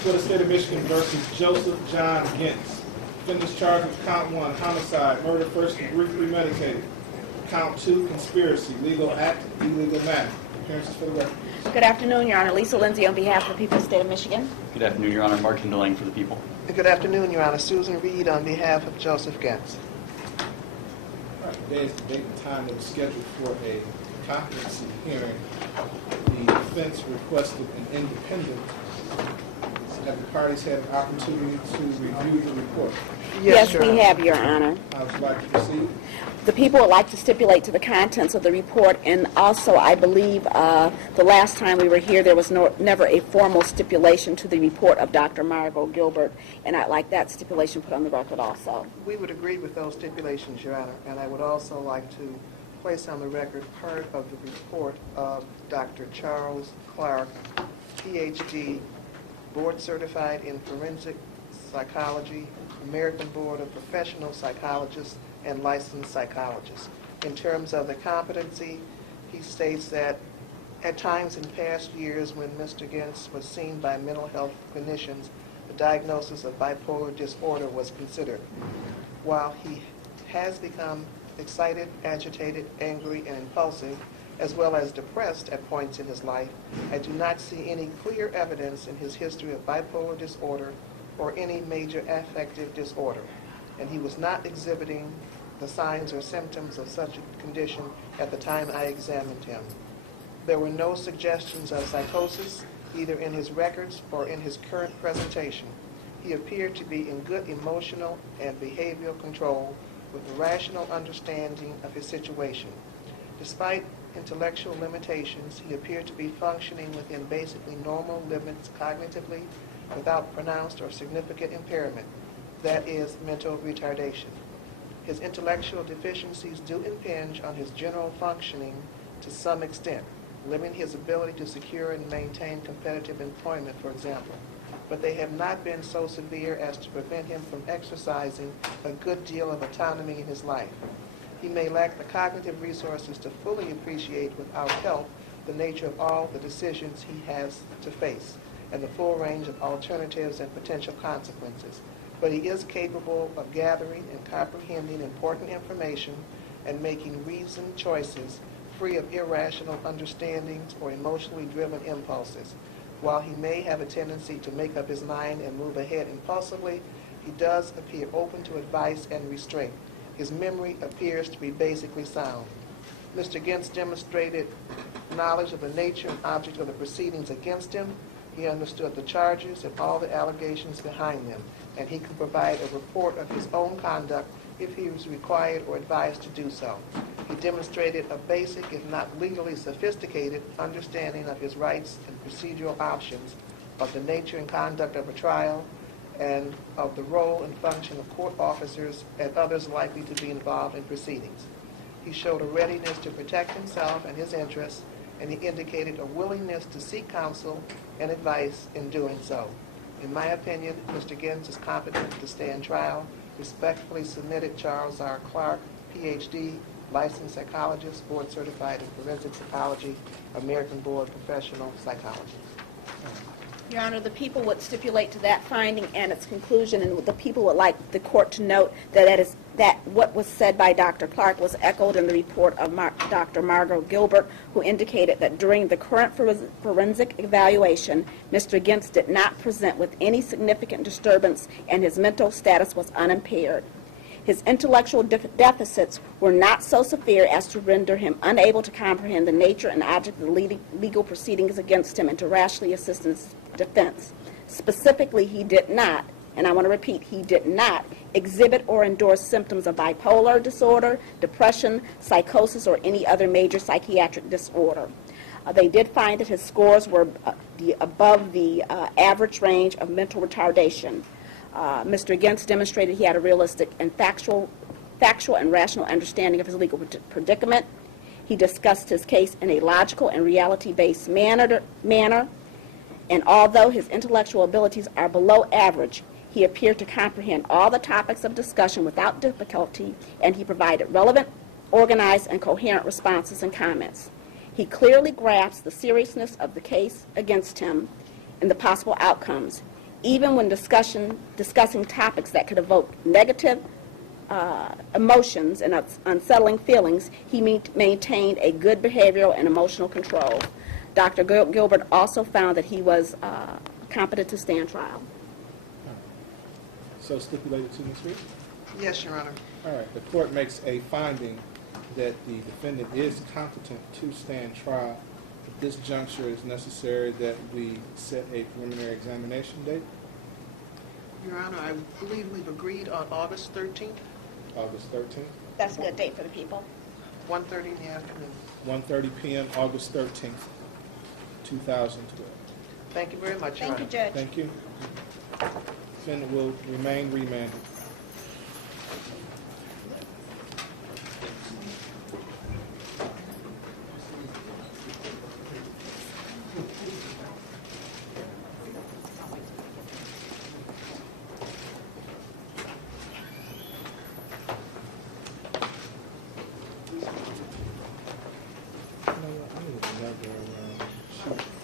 for the state of Michigan versus Joseph John Gentz. Defendants charged with count 1, homicide, murder first degree premeditated. Count 2, conspiracy, legal act, illegal matter. Appearances for the record. Good afternoon, Your Honor. Lisa Lindsay on behalf of the people of the state of Michigan. Good afternoon, Your Honor. Mark Hindelang for the people. Good afternoon, Your Honor. Susan Reed on behalf of Joseph Gentz. All right, today is the date and time that was scheduled for a competency hearing. The defense requested an independent. Have the parties had an opportunity to review the report? Yes, Your we Honor. have, Your Honor. I would like to proceed. The people would like to stipulate to the contents of the report, and also, I believe, the last time we were here, there was never a formal stipulation to the report of Dr. Margot Gilbert, and I'd like that stipulation put on the record also. We would agree with those stipulations, Your Honor, and I would also like to place on the record part of the report of Dr. Charles Clark, Ph.D., board certified in forensic psychology, American Board of Professional Psychologists, and licensed psychologists. In terms of the competency, he states that at times in past years when Mr. Gentz was seen by mental health clinicians, the diagnosis of bipolar disorder was considered. While he has become excited, agitated, angry, and impulsive, as well as depressed at points in his life, I do not see any clear evidence in his history of bipolar disorder or any major affective disorder, and he was not exhibiting the signs or symptoms of such a condition at the time I examined him. There were no suggestions of psychosis, either in his records or in his current presentation. He appeared to be in good emotional and behavioral control with a rational understanding of his situation. Despite intellectual limitations, he appeared to be functioning within basically normal limits cognitively without pronounced or significant impairment, that is, mental retardation. His intellectual deficiencies do impinge on his general functioning to some extent, limiting his ability to secure and maintain competitive employment, for example, but they have not been so severe as to prevent him from exercising a good deal of autonomy in his life. He may lack the cognitive resources to fully appreciate without help the nature of all the decisions he has to face and the full range of alternatives and potential consequences. But he is capable of gathering and comprehending important information and making reasoned choices free of irrational understandings or emotionally driven impulses. While he may have a tendency to make up his mind and move ahead impulsively, he does appear open to advice and restraint. His memory appears to be basically sound. Mr. Gentz demonstrated knowledge of the nature and object of the proceedings against him. He understood the charges and all the allegations behind them, and he could provide a report of his own conduct if he was required or advised to do so. He demonstrated a basic, if not legally sophisticated, understanding of his rights and procedural options, of the nature and conduct of a trial, and of the role and function of court officers and others likely to be involved in proceedings. He showed a readiness to protect himself and his interests, and he indicated a willingness to seek counsel and advice in doing so. In my opinion, Mr. Gentz is competent to stand trial. Respectfully submitted, Charles R. Clark, Ph.D., licensed psychologist, board certified in forensic psychology, American Board of Professional Psychology. Your Honor, the people would stipulate to that finding and its conclusion, and the people would like the court to note that what was said by Dr. Clark was echoed in the report of Dr. Margot Gilbert, who indicated that during the current forensic evaluation, Mr. Gentz did not present with any significant disturbance and his mental status was unimpaired. His intellectual deficits were not so severe as to render him unable to comprehend the nature and object of the legal proceedings against him and to rationally assist in his defense. Specifically, he did not, and I want to repeat, he did not exhibit or endorse symptoms of bipolar disorder, depression, psychosis, or any other major psychiatric disorder. They did find that his scores were above the average range of mental retardation. Mr. Gentz demonstrated he had a realistic and factual and rational understanding of his legal predicament. He discussed his case in a logical and reality-based manner, and although his intellectual abilities are below average, he appeared to comprehend all the topics of discussion without difficulty, and he provided relevant, organized, and coherent responses and comments. He clearly grasped the seriousness of the case against him and the possible outcomes. even when discussing topics that could evoke negative emotions and unsettling feelings, he maintained a good behavioral and emotional control. Dr. Gilbert also found that he was competent to stand trial. So stipulated to, Ms. Reed? Yes, Your Honor. All right, the court makes a finding that the defendant is competent to stand trial. At this juncture, it is necessary that we set a preliminary examination date, Your Honor, I believe we've agreed on August 13th, August 13th, That's a good date for the people. 1:30 in the afternoon. 1:30 p.m., August 13th, 2012. Thank you very much, Your Honor. Thank you, Judge. Thank you. Defendant will remain remanded. You know what, I need another sheet.